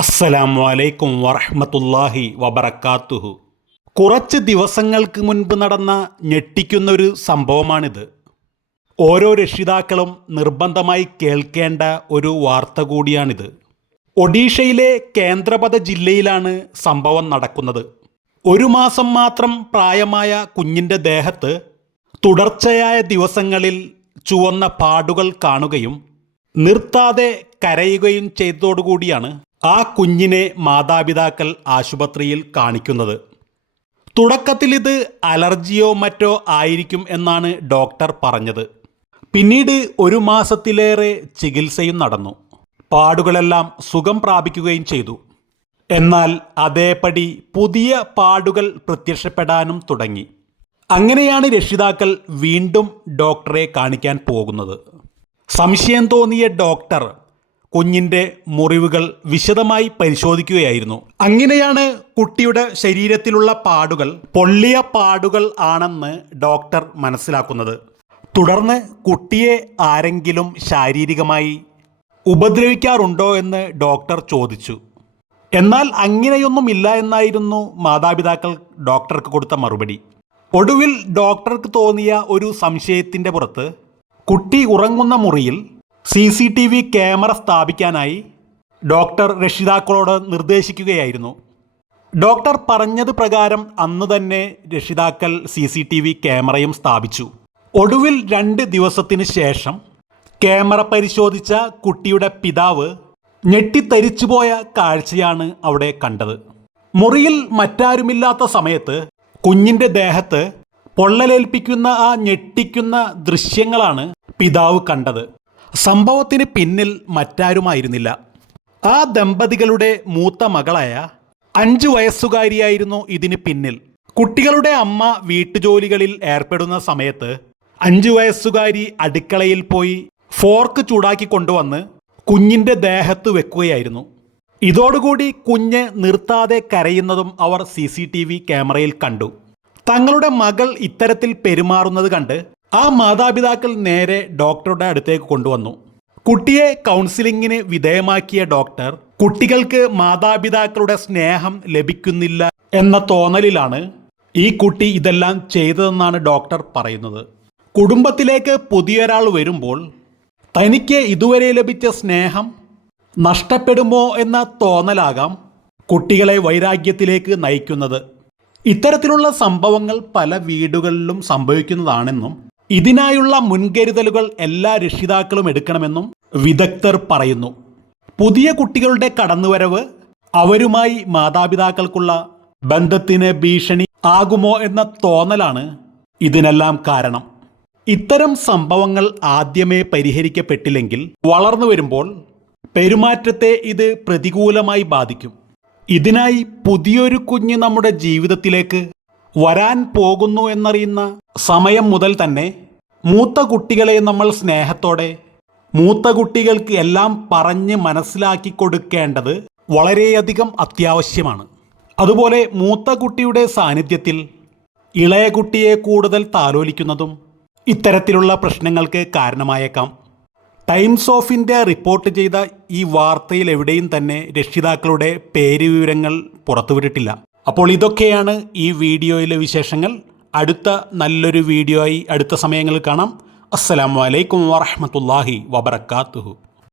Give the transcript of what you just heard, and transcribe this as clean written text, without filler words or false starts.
അസ്സലാമു അലൈക്കും വറഹ്മത്തുള്ളാഹി വബറകാതുഹു. കുറച്ച് ദിവസങ്ങൾക്ക് മുൻപ് നടന്ന ഞെട്ടിക്കുന്നൊരു സംഭവമാണിത്. ഓരോ രക്ഷിതാക്കളും നിർബന്ധമായി കേൾക്കേണ്ട ഒരു വാർത്ത കൂടിയാണിത്. ഒഡീഷയിലെ കേന്ദ്രപദ ജില്ലയിലാണ് സംഭവം നടക്കുന്നത്. 1 മാസം മാത്രം പ്രായമായ കുഞ്ഞിൻ്റെ ദേഹത്ത് തുടർച്ചയായ ദിവസങ്ങളിൽ ചുവന്ന പാടുകൾ കാണുകയും നിർത്താതെ കരയുകയും ചെയ്തതോടുകൂടിയാണ് ആ കുഞ്ഞിനെ മാതാപിതാക്കൾ ആശുപത്രിയിൽ കാണിക്കുന്നത്. തുടക്കത്തിൽ ഇത് അലർജിയോ മറ്റോ ആയിരിക്കും എന്നാണ് ഡോക്ടർ പറഞ്ഞത്. പിന്നീട് 1 മാസത്തിലേറെ ചികിത്സയും നടന്നു. പാടുകളെല്ലാം സുഖം പ്രാപിക്കുകയും ചെയ്തു. എന്നാൽ അതേപടി പുതിയ പാടുകൾ പ്രത്യക്ഷപ്പെടാനും തുടങ്ങി. അങ്ങനെയാണ് രക്ഷിതാക്കൾ വീണ്ടും ഡോക്ടറെ കാണിക്കാൻ പോകുന്നത്. സംശയം തോന്നിയ ഡോക്ടർ കുഞ്ഞിൻ്റെ മുറിവുകൾ വിശദമായി പരിശോധിക്കുകയായിരുന്നു. അങ്ങനെയാണ് കുട്ടിയുടെ ശരീരത്തിലുള്ള പാടുകൾ പൊള്ളിയ പാടുകൾ ആണെന്ന് ഡോക്ടർ മനസ്സിലാക്കുന്നത്. തുടർന്ന് കുട്ടിയെ ആരെങ്കിലും ശാരീരികമായി ഉപദ്രവിക്കാറുണ്ടോ എന്ന് ഡോക്ടർ ചോദിച്ചു. എന്നാൽ അങ്ങനെയൊന്നുമില്ല എന്നായിരുന്നു മാതാപിതാക്കൾ ഡോക്ടർക്ക് കൊടുത്ത മറുപടി. ഒടുവിൽ ഡോക്ടർക്ക് തോന്നിയ ഒരു സംശയത്തിൻ്റെ പുറത്ത് കുട്ടി ഉറങ്ങുന്ന മുറിയിൽ CCTV ക്യാമറ സ്ഥാപിക്കാനായി ഡോക്ടർ രക്ഷിതാക്കളോട് നിർദ്ദേശിക്കുകയായിരുന്നു. ഡോക്ടർ പറഞ്ഞത് പ്രകാരം അന്ന് തന്നെ രക്ഷിതാക്കൾ CCTV ക്യാമറയും സ്ഥാപിച്ചു. ഒടുവിൽ 2 ദിവസത്തിന് ശേഷം ക്യാമറ പരിശോധിച്ച കുട്ടിയുടെ പിതാവ് ഞെട്ടിത്തരിച്ചുപോയ കാഴ്ചയാണ് അവിടെ കണ്ടത്. മുറിയിൽ മറ്റാരുമില്ലാത്ത സമയത്ത് കുഞ്ഞിൻ്റെ ദേഹത്ത് പൊള്ളലേൽപ്പിക്കുന്ന ആ ഞെട്ടിക്കുന്ന ദൃശ്യങ്ങളാണ് പിതാവ് കണ്ടത്. സംഭവത്തിന് പിന്നിൽ മറ്റാരുമായിരുന്നില്ല. ആ ദമ്പതികളുടെ മൂത്ത മകളായ 5 വയസ്സുകാരിയായിരുന്നു ഇതിന് പിന്നിൽ. കുട്ടികളുടെ അമ്മ വീട്ടുജോലികളിൽ ഏർപ്പെടുന്ന സമയത്ത് 5 വയസ്സുകാരി അടുക്കളയിൽ പോയി ഫോർക്ക് ചൂടാക്കി കൊണ്ടുവന്ന് കുഞ്ഞിൻ്റെ ദേഹത്ത് വെക്കുകയായിരുന്നു. ഇതോടുകൂടി കുഞ്ഞ് നിർത്താതെ കരയുന്നതും അവർ CCTV ക്യാമറയിൽ കണ്ടു. തങ്ങളുടെ മകൾ ഇത്തരത്തിൽ പെരുമാറുന്നത് കണ്ട് ആ മാതാപിതാക്കൾ നേരെ ഡോക്ടറുടെ അടുത്തേക്ക് കൊണ്ടുവന്നു. കുട്ടിയെ കൗൺസിലിങ്ങിന് വിധേയമാക്കിയ ഡോക്ടർ കുട്ടികൾക്ക് മാതാപിതാക്കളുടെ സ്നേഹം ലഭിക്കുന്നില്ല എന്ന തോന്നലിലാണ് ഈ കുട്ടി ഇതെല്ലാം ചെയ്തതെന്നാണ് ഡോക്ടർ പറയുന്നത്. കുടുംബത്തിലേക്ക് പുതിയൊരാൾ വരുമ്പോൾ തനിക്ക് ഇതുവരെ ലഭിച്ച സ്നേഹം നഷ്ടപ്പെടുമോ എന്ന തോന്നലാകാം കുട്ടികളെ വൈരാഗ്യത്തിലേക്ക് നയിക്കുന്നത്. ഇത്തരത്തിലുള്ള സംഭവങ്ങൾ പല വീടുകളിലും സംഭവിക്കുന്നതാണെന്നും ഇതിനായുള്ള മുൻകരുതലുകൾ എല്ലാ രക്ഷിതാക്കളും എടുക്കണമെന്നും വിദഗ്ധർ പറയുന്നു. പുതിയ കുട്ടികളുടെ കടന്നുവരവ് അവരുമായി മാതാപിതാക്കൾക്കുള്ള ബന്ധത്തിന് ഭീഷണി ആകുമോ എന്ന തോന്നലാണ് ഇതിനെല്ലാം കാരണം. ഇത്തരം സംഭവങ്ങൾ ആദ്യമേ പരിഹരിക്കപ്പെട്ടില്ലെങ്കിൽ വളർന്നു വരുമ്പോൾ പെരുമാറ്റത്തെ ഇത് പ്രതികൂലമായി ബാധിക്കും. ഇതിനായി പുതിയൊരു കുഞ്ഞ് നമ്മുടെ ജീവിതത്തിലേക്ക് വരാൻ പോകുന്നു എന്നറിയുന്ന സമയം മുതൽ തന്നെ മൂത്ത കുട്ടികളെ നമ്മൾ സ്നേഹത്തോടെ മൂത്ത കുട്ടികൾക്ക് എല്ലാം പറഞ്ഞ് മനസ്സിലാക്കി കൊടുക്കേണ്ടത് വളരെയധികം അത്യാവശ്യമാണ്. അതുപോലെ മൂത്ത കുട്ടിയുടെ സാന്നിധ്യത്തിൽ ഇളയ കുട്ടിയെ കൂടുതൽ താലോലിക്കുന്നതും ഇത്തരത്തിലുള്ള പ്രശ്നങ്ങൾക്ക് കാരണമായേക്കാം. ടൈംസ് ഓഫ് ഇന്ത്യ റിപ്പോർട്ട് ചെയ്ത ഈ വാർത്തയിൽ എവിടെയും തന്നെ രക്ഷിതാക്കളുടെ പേര് വിവരങ്ങൾ പുറത്തുവിട്ടിട്ടില്ല. അപ്പോൾ ഇതൊക്കെയാണ് ഈ വീഡിയോയിലെ വിശേഷങ്ങൾ. അടുത്ത നല്ലൊരു വീഡിയോ ആയി അടുത്ത സമയങ്ങളിൽ കാണാം. അസ്സലാമു അലൈക്കും വറഹ്മത്തുള്ളാഹി വബറകാതുഹു.